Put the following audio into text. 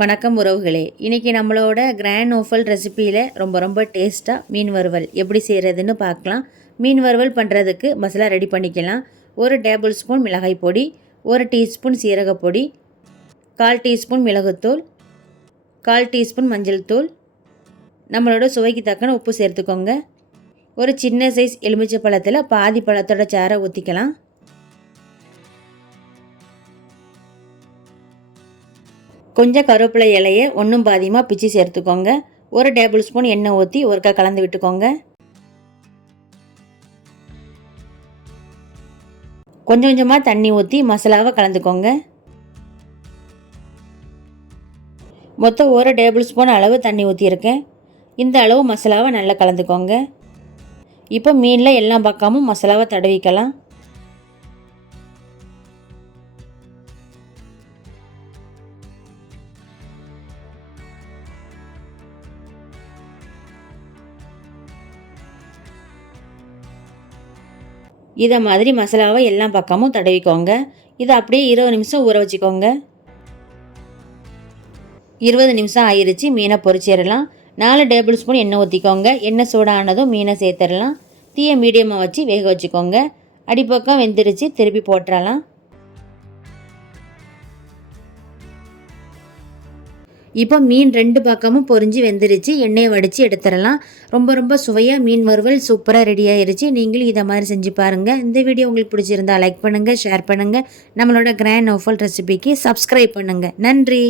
வணக்கம் உறவுகளே, இன்றைக்கி நம்மளோட கிராண்ட் ஓஃபல் ரெசிப்பியில் ரொம்ப டேஸ்ட்டாக மீன் வறுவல் எப்படி செய்கிறதுன்னு பார்க்கலாம். மீன் வறுவல் பண்ணுறதுக்கு மசாலா ரெடி பண்ணிக்கலாம். 1 டேபிள் ஸ்பூன் மிளகாய் பொடி, 1 டீஸ்பூன் சீரகப்பொடி, 1/4 டீஸ்பூன் மிளகுத்தூள், 1/4 டீஸ்பூன் மஞ்சள் தூள், நம்மளோட சுவைக்கு தக்கன உப்பு சேர்த்துக்கோங்க. ஒரு சின்ன சைஸ் எலுமிச்சை பழத்தில் பாதி பழத்தோட சாறை ஊற்றிக்கலாம். கொஞ்சம் கருவேப்பிலை இலையை ஒன்றும் பாதியமாக பிச்சு சேர்த்துக்கோங்க. 1 டேபிள் ஸ்பூன் எண்ணெய் ஊற்றி ஒருக்கா கலந்து விட்டுக்கோங்க. கொஞ்சம் கொஞ்சமாக தண்ணி ஊற்றி மசாலாவை கலந்துக்கோங்க. மொத்தம் 1 டேபிள் ஸ்பூன் அளவு தண்ணி ஊற்றியிருக்கேன். இந்த அளவு மசாலாவை நல்லா கலந்துக்கோங்க. இப்போ மீனில் எல்லா பக்கமும் மசாலாவை தடவிக்கலாம். இதை மாதிரி மசாலாவை எல்லா பக்கமும் தடவிக்கோங்க. இதை அப்படியே 20 நிமிஷம் ஊற வச்சுக்கோங்க. 20 நிமிஷம் ஆயிடுச்சு. மீனை பொரிச்சிடலாம். 4 டேபிள் ஸ்பூன் எண்ணெய் ஊற்றிக்கோங்க. எண்ணெய் சூடானதும் மீனை சேர்த்துடலாம். தீயை மீடியமாக வச்சு வேக வச்சுக்கோங்க. அடிப்பக்கம் வெந்துடுச்சு, திருப்பி போட்டுடலாம். இப்போ மீன் 2 பக்கமும் பொரிஞ்சு வெந்துருச்சு. எண்ணெயை வடித்து எடுத்துடலாம். ரொம்ப சுவையாக மீன் வறுவல் சூப்பராக ரெடி ஆயிடுச்சு. நீங்களும் இதை மாதிரி செஞ்சு பாருங்கள். இந்த வீடியோ உங்களுக்கு பிடிச்சிருந்தா லைக் பண்ணுங்கள், ஷேர் பண்ணுங்கள். நம்மளோட கிராண்ட் ஓஃபல் ரெசிபிக்கு சப்ஸ்கிரைப் பண்ணுங்கள். நன்றி.